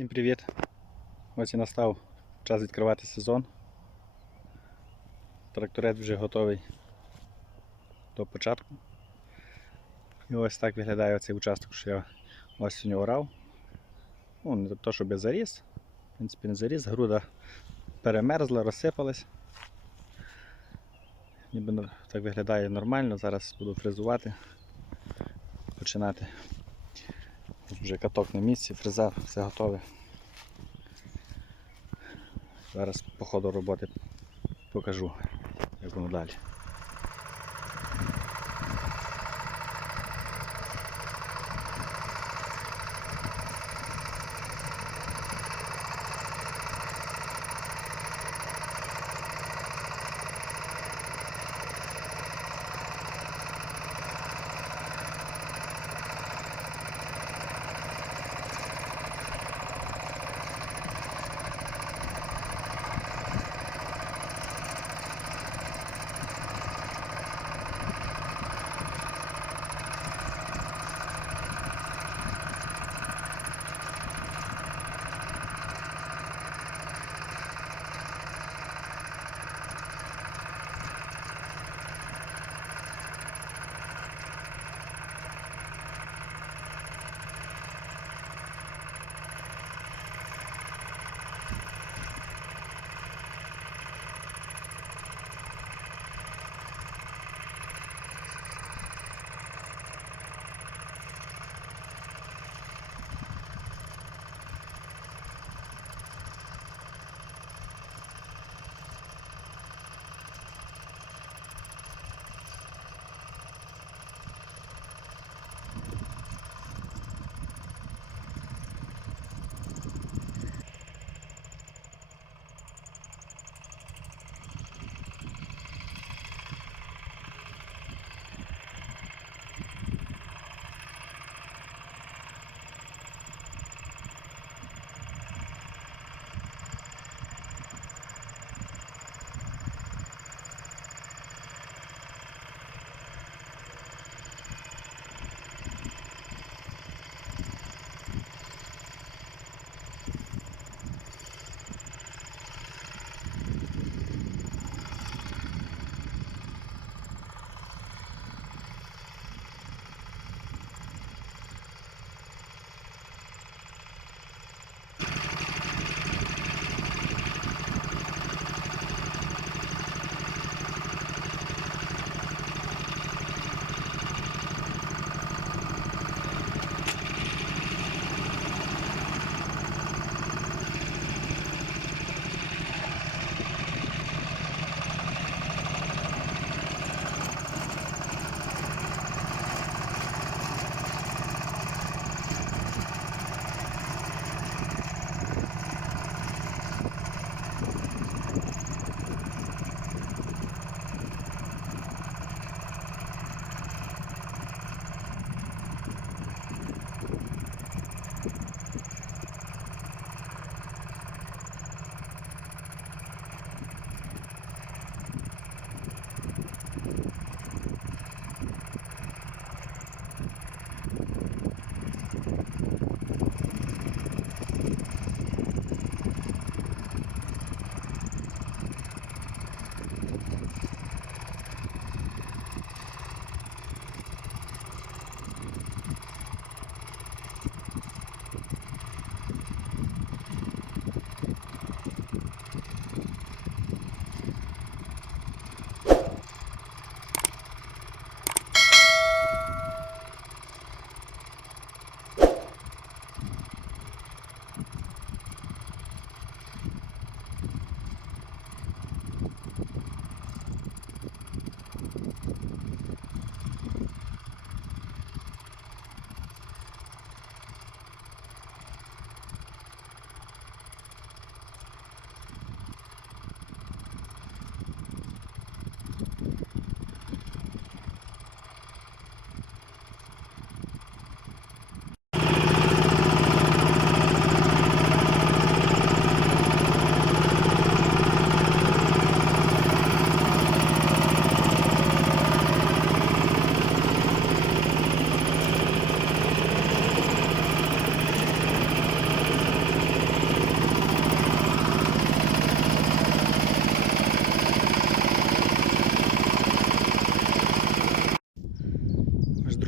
Всім привіт! Ось і настав час відкривати сезон. Тракторет вже готовий до початку. І ось так виглядає цей участок, що я осінню орав. Ну, не то, щоб я заріс. В принципі, не заріс, груда перемерзла, розсипалась. Ніби так виглядає нормально. Зараз буду фрезувати, починати. Вже каток на місці, фреза, все готове. Зараз по ходу роботи покажу, як воно далі.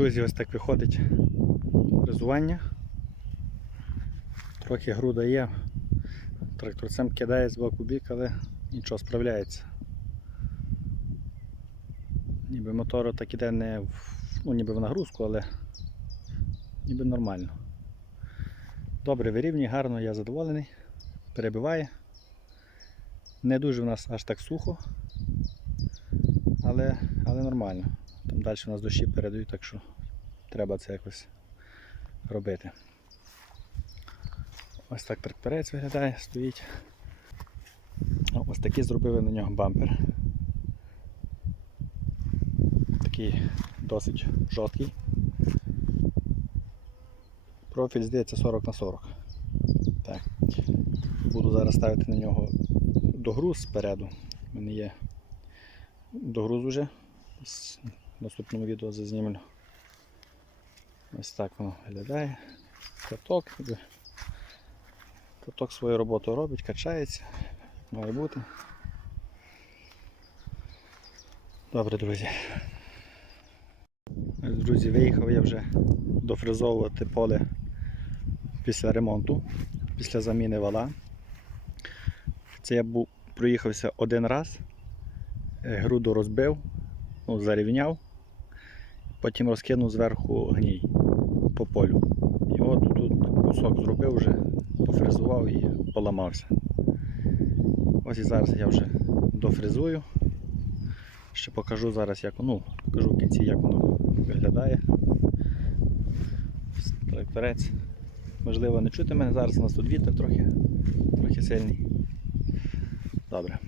Друзі, ось так виходить фрезування. Трохи груда є. Тракторцем кидає з боку бік, але нічого справляється. Ніби мотор так іде не в, ну, ніби в нагрузку, але ніби нормально. Добре, вирівнює, гарно, я задоволений. Перебиває. Не дуже в нас аж так сухо, але, але нормально. Там далі у нас дощі передають, так що треба це якось робити. Ось так тракторець виглядає, стоїть. Ось такий зробили на нього бампер. Такий досить жорсткий. Профіль здається 40 на 40. Так. Буду зараз ставити на нього догруз спереду. У мене є догруз уже. В наступному відео зазнімлю. Ось так воно виглядає. Каток. Каток свою роботу робить, качається. Має бути. Добре, друзі. Друзі, виїхав я вже дофрезовувати поле після ремонту, після заміни вала. Це я був, проїхався один раз, е, груду розбив, ну, зарівняв, потім розкинув зверху гній по полю. І от тут кусок зробив вже, пофрезував і поламався. Ось і зараз я вже дофрезую. Ще покажу зараз, як ну, покажу в кінці, як воно виглядає. Тракторець. Можливо, не чути мене, зараз у нас тут вітер трохи, трохи сильний. Добре.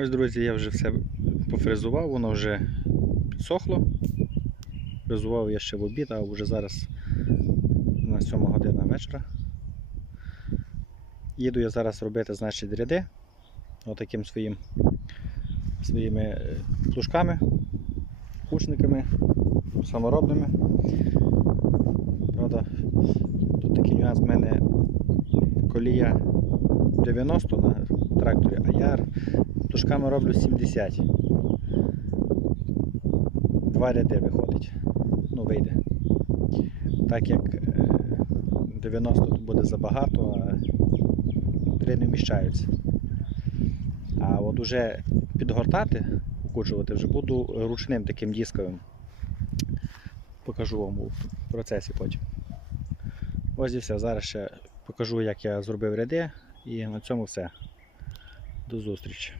Ось, друзі, я вже все пофрезував, воно вже підсохло. Фрезував я ще в обід, а вже зараз на 7 година вечора. Їду я зараз робити значить, ряди отаким своїм своїми е, плужками, кучниками, саморобними. Правда, тут такий нюанс в мене колія 90 на тракторі, а я Тушками роблю 70. Два ряди виходить. Ну, вийде. Так як е, 90 тут буде забагато, а три не вміщаються. А от уже підгортати, укучувати вже буду ручним таким дисковим. Покажу вам у процесі потім. Ось і все. Зараз ще покажу, як я зробив ряди, і на цьому все. До зустрічі.